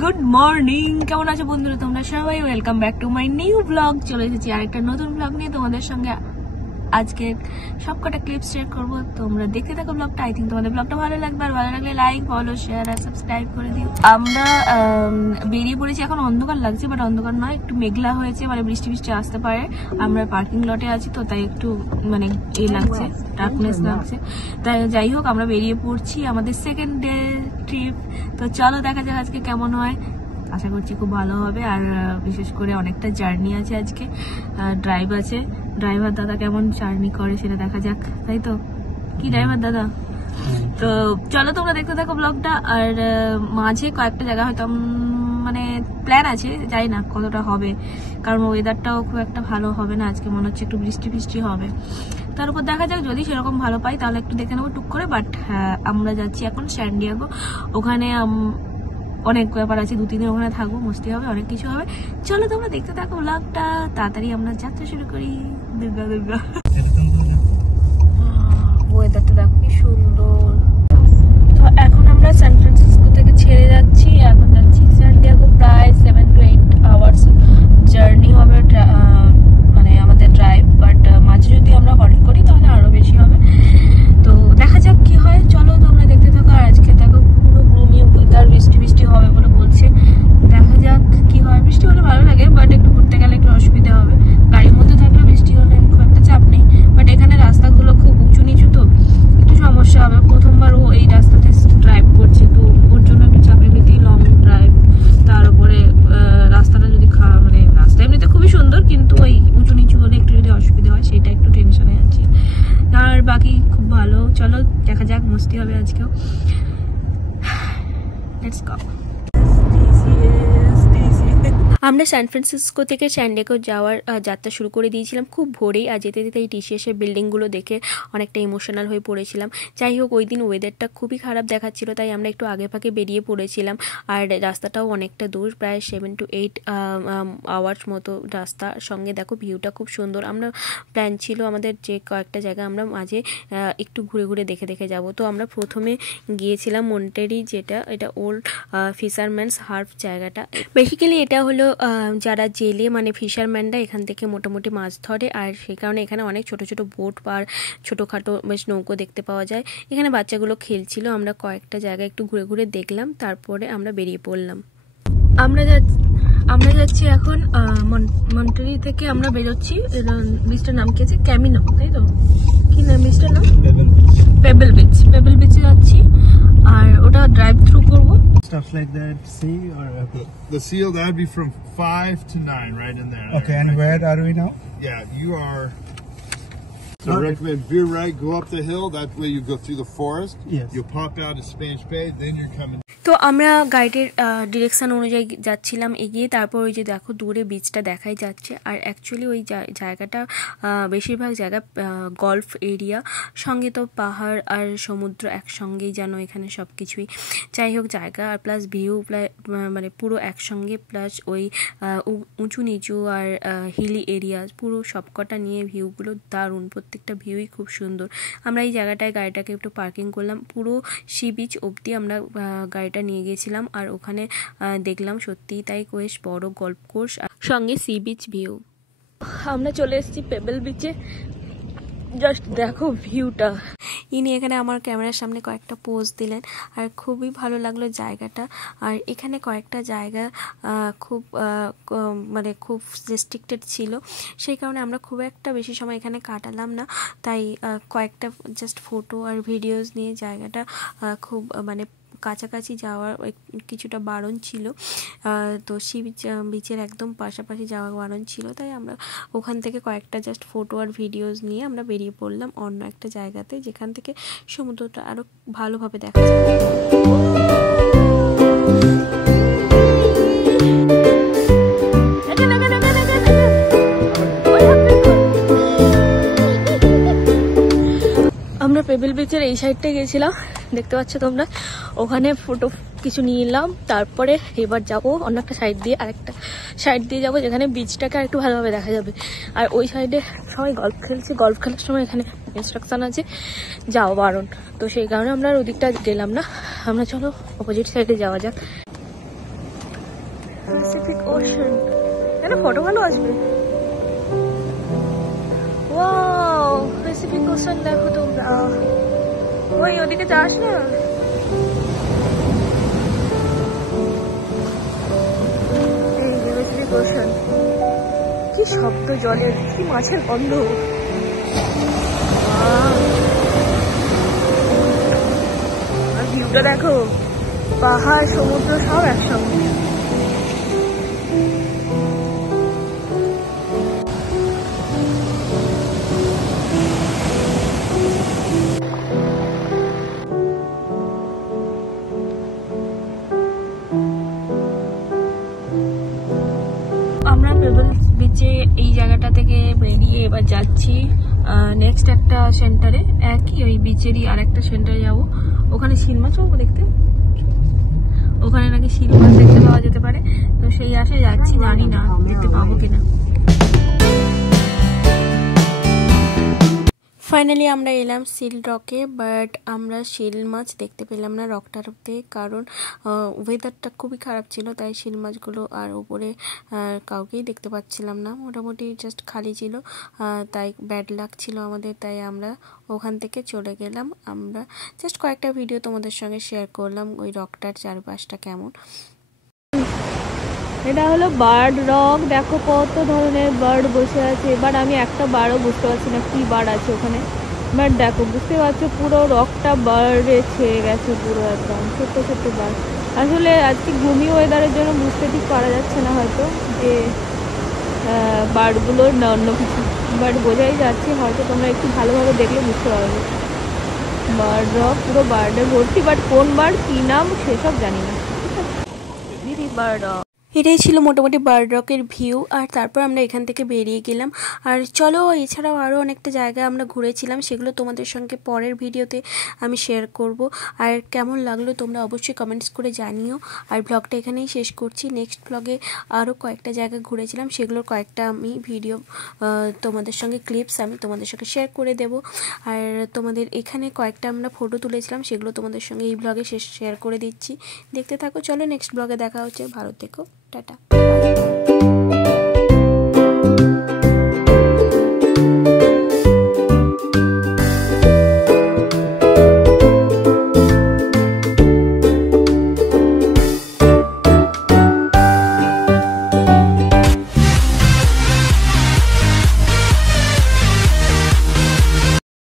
Good morning, কেমন আছো বন্ধুরা তোমরা সবাই? Welcome back to my new blog. চলে এসেছি আরেকটা নতুন ব্লগ নিয়ে তোমাদের সঙ্গে। আজকে সবকটা ক্লিপ শেয়ার করবো, তোমরা দেখতে থাকো ব্লগটা। আই থিঙ্ক তোমাদের ব্লগটা ভালো লাগবে, আর ভালো লাগলে লাইক, ফলো, শেয়ার আর সাবস্ক্রাইব করে দিও। আমরা বেরিয়ে পড়েছি, এখন অন্ধকার লাগছে বাট অন্ধকার নয়, একটু মেঘলা হয়েছে, মানে বৃষ্টি বৃষ্টি আসতে পারে। আমরা পার্কিং লটে আছি তো তাই একটু মানে লাগছে, ডার্কনেস লাগছে। তাই যাই হোক, আমরা বেরিয়ে পড়ছি আমাদের সেকেন্ড ডে ট্রিপ। তো চলো দেখা যাক আজকে কেমন হয়। আশা করছি খুব ভালো হবে, আর বিশেষ করে অনেকটা জার্নি আছে আজকে, ড্রাইভ আছে। ড্রাইভার দাদা কেমন জার্নি করে সেটা দেখা যাক, তাই তো? কি ড্রাইভার দাদা? তো চলো তোমরা দেখতে থাকো ব্লগটা। আর মাঝে কয়েকটা জায়গা হয়তো মানে প্ল্যান আছে, যাই না কতটা হবে, কারণ ওয়েদারটাও খুব একটা ভালো হবে না আজকে, মনে হচ্ছে একটু বৃষ্টি ফৃষ্টি হবে। তার উপর দেখা যাক, যদি সেরকম ভালো পাই তাহলে একটু দেখে নেবো টুক করে। বাট আমরা যাচ্ছি এখন স্যান ডিয়েগো। ওখানে অনেক ব্যাপার আছে, 2-3 দিন ওখানে থাকবো, মস্তি হবে, অনেক কিছু হবে। চলো তোমরা দেখতে থাকো ব্লগটা, তাড়াতাড়ি আমরা যাত্রা শুরু করি। দুর্গা দুর্গা, ওয়েদারটা দেখো কি সুন্দর। তো এখন আমরা সান ফ্রান্সিসকো থেকে ছেড়ে যাচ্ছি, এখন যাচ্ছি স্যান ডিয়েগো। প্রায় 7 to 8 আওয়ার্স জার্নি হবে, মানে আমাদের ড্রাইভ। বাট মাঝে যদি আমরা হল্ট করি তাহলে আরো বেশি হবে। তো দেখা যাক কি হয়, চলো তোমরা দেখতে থাকো। আর আজকে দেখো পুরো গ্লুমি ওয়েদার, বৃষ্টি বৃষ্টি হবে বলে বলছে। দেখা যাক কি হয়। বৃষ্টি হলে ভালো লাগে, বাট একটু ঘুরতে গেলে একটু অসুবিধা হবে। গাড়ির মধ্যে থাকলে বৃষ্টি হলে খুব একটা চাপ নেই, বাট এখানে রাস্তাগুলো খুব উঁচু নিচু তো একটু সমস্যা হবে। প্রথমবার ও এই রাস্তাতে ড্রাইভ করছে, তো ওর জন্য একটু চাপ, এমনিতেই লং ড্রাইভ। তার উপরে রাস্তাটা যদি মানে রাস্তা এমনিতে খুবই সুন্দর, কিন্তু ওই উঁচু নিচু হলে একটু যদি অসুবিধা হয় সেটা একটু টেনশনে আছি। আর বাকি খুব ভালো। চলো দেখা যাক, মস্তি হবে আজকেও। Let's go. আমরা সান ফ্রান্সিসকো থেকে স্যান ডিয়েগো যাওয়ার যাত্রা শুরু করে দিয়েছিলাম খুব ভোরেই, আর যেতে যেতে এই টিসিএসের বিল্ডিংগুলো দেখে অনেকটা ইমোশনাল হয়ে পড়েছিলাম। যাই হোক, ওই দিন ওয়েদারটা খুবই খারাপ দেখাচ্ছিল, তাই আমরা একটু আগে ফাঁকে বেরিয়ে পড়েছিলাম। আর রাস্তাটাও অনেকটা দূর, প্রায় 7 to 8 আওয়ার্স মতো রাস্তা। সঙ্গে দেখো ভিউটা খুব সুন্দর। আমরা প্ল্যান ছিল আমাদের যে কয়েকটা জায়গা আমরা মাঝে একটু ঘুরে ঘুরে দেখে দেখে যাব। তো আমরা প্রথমে গিয়েছিলাম মন্টেরি, এটা ওল্ড ফিশারম্যানস হার্ভ জায়গাটা। বেসিক্যালি এটা হলো যারা জেলে মানে ফিশারম্যানরা এখান থেকে মোটামুটি মাছ ধরে, আর সেই কারণে এখানে অনেক ছোট ছোট বোট আর ছোটোখাটো বেশ নৌকো দেখতে পাওয়া যায়। এখানে বাচ্চাগুলো খেলছিল, আমরা কয়েকটা জায়গায় একটু ঘুরে ঘুরে দেখলাম, তারপরে আমরা বেরিয়ে পড়লাম। আমরা যাচ্ছি এখন মন্টেরি থেকে আমরা বেরোচ্ছি। বিচটার নাম কি আছে? ক্যামিনো, তাই তো? কি নাম বিচটার নাম? Payable beach. পেবল বিচে যাচ্ছি, আর ওটা ড্রাইভ থ্রু করবো। Stuff like that, sea or the seal, that would be from 5 to 9, right in there. okay, and where are we now? Yeah, you are. So I recommend veer right, go up the hill. That way you go through the forest. Yes. You'll pop out of Spanish Bay, then you're coming. তো আমরা গাইডের direction অনুযায়ী যাচ্ছিলাম এগিয়ে। তারপর ওই যে দেখো দূরে বিচটা দেখাই যাচ্ছে, আর অ্যাকচুয়ালি ওই জায়গাটা বেশিরভাগ জায়গা গলফ এরিয়া, সঙ্গে তো পাহাড় আর সমুদ্র একসঙ্গেই যেন এখানে সব কিছুই। যাই হোক, জায়গা আর প্লাস ভিউ মানে পুরো একসঙ্গে, প্লাস ওই উঁচু নিচু আর হিলি এরিয়া পুরো সবকটা নিয়ে ভিউগুলো দারুণ, প্রত্যেকটা ভিউই খুব সুন্দর। আমরা এই জায়গাটায় গাড়িটাকে একটু পার্কিং করলাম, পুরো সি বিচ অবধি আমরা গাড়িটা নিয়ে গেছিলাম। আর ওখানে দেখলাম সত্যিই তাই বেশ বড় গল্ফ কোর্স, সঙ্গে সি বিচ ভিউ। আমরা চলে এসেছি পেবল বিচে, জাস্ট দেখো ভিউটা। ইনি এখানে আমার ক্যামেরার সামনে কয়েকটা পোজ দিলেন, আর খুবই ভালো লাগলো জায়গাটা। আর এখানে কয়েকটা জায়গা খুব মানে খুব রেস্ট্রিক্টেড ছিল, সেই কারণে আমরা খুব একটা বেশি সময় এখানে কাটালাম না। তাই কয়েকটা জাস্ট ফটো আর ভিডিওস নিয়ে জায়গাটা খুব মানে কাছাকাছি যাওয়ার কিছুটা বারণ ছিল। তো সি বিচের একদম পাশাপাশি যাওয়া বারণ ছিল, তাই আমরা ওখান থেকে কয়েকটা জাস্ট ফটো আর ভিডিওস নিয়ে আমরা বেরিয়ে পড়লাম অন্য একটা জায়গাতে, যেখান থেকে সমুদ্রটা আরও ভালোভাবে দেখা যায়। আমরা পেবল বিচের এই সাইডটা গেছিলাম, দেখতে পাচ্ছ তোমরা। ওখানে ফটো কিছু নিয়ে এলাম, তারপরে এবার যাবো অন্য একটা সাইড দিয়ে, আরেকটা সাইড দিয়ে যাবো যেখানে বিচটাকে আর একটু ভালোভাবে দেখা যাবে। আর ওই সাইডে সবাই গল্ফ খেলছে, গল্ফ খেলার সময় এখানে ইনস্ট্রাকশন আছে যাও বারণ, তো সেই কারণে আমরা আর ওদিকটা গেলাম না। আমরা চলো অপোজিট সাইডে যাওয়া যাক। ওশান, এখানে ফটো ভালো আসবে। ওয়াও, প্যাসিফিক ওশান দেখো তোমরা। ওই ওদিকে যাস না। এই যে প্যাসিফিক ওশান, কি শব্দ জলের, কি মাছের গন্ধ। আর ভিউটা দেখো, পাহাড় সমুদ্র সব একসঙ্গে। আমরা পেবলস বিচে এই জায়গাটা থেকে বেরিয়ে এবার যাচ্ছি নেক্সট একটা সেন্টারে, একই ওই বিচেরই আর একটা সেন্টারে যাবো। ওখানে শিল মাছ পাবো দেখতে, ওখানে নাকি শিল মাছ দেখতে পাওয়া যেতে পারে, তো সেই আশায় যাচ্ছি, জানি না দেখতে পাবো কিনা। ফাইনালি আমরা এলাম সিল রকে, বাট আমরা শিল মাছ দেখতে পেলাম না রকটাতে, কারণ ওয়েদারটা খুবই খারাপ ছিল, তাই শিল মাছগুলো আর উপরে কাউকেই দেখতে পাচ্ছিলাম না, মোটামুটি জাস্ট খালি ছিল, তাই ব্যাড লাক ছিল আমাদের, তাই আমরা ওখান থেকে চলে গেলাম। আমরা জাস্ট কয়েকটা ভিডিও তোমাদের সঙ্গে শেয়ার করলাম ওই রকটার চারপাশটা কেমন। এটা হলো বার্ড রক, দেখো কত ধরনের বার্ড বসে আছে, এবার আমি একটা বার্ডও বুঝতে পারছি না কি বার্ড আছে ওখানে, বাট দেখো বুঝতে পারছো পুরো রকটা বার্ডে ছেয়ে গেছে, পুরো একদম ছোট্ট ছোট্ট বার্ড। আসলে আজকে গ্লুমি ওয়েদারের জন্য বুঝতে ঠিক পারা যাচ্ছে না হয়তো যে বার্ডগুলোর না অন্য কিছু, বাট বোঝাই যাচ্ছে, হয়তো তোমরা একটু ভালোভাবে দেখলে বুঝতে পারবে। বার্ড রক পুরো বার্ডে ভর্তি, বাট কোন বার্ড কী নাম সেসব জানি না। দিদি বার্ড রক, এটাই ছিল মোটামুটি বার্ড রকের ভিউ। আর তারপর আমরা এখান থেকে বেরিয়ে গেলাম। আর চলো, এছাড়াও আরও অনেকটা জায়গা আমরা ঘুরেছিলাম, সেগুলো তোমাদের সঙ্গে পরের ভিডিওতে আমি শেয়ার করব। আর কেমন লাগলো তোমরা অবশ্যই কমেন্টস করে জানিও। আর ব্লগটা এখানেই শেষ করছি। নেক্সট ব্লগে আরও কয়েকটা জায়গা ঘুরেছিলাম, সেগুলোর কয়েকটা আমি ভিডিও তোমাদের সঙ্গে ক্লিপস আমি তোমাদের সঙ্গে শেয়ার করে দেব। আর তোমাদের এখানে কয়েকটা আমরা ফটো তুলেছিলাম, সেগুলো তোমাদের সঙ্গে এই ব্লগে শেয়ার করে দিচ্ছি, দেখতে থাকো। চলো নেক্সট ব্লগে দেখা হচ্ছে, ভালো থেকো, টাটা।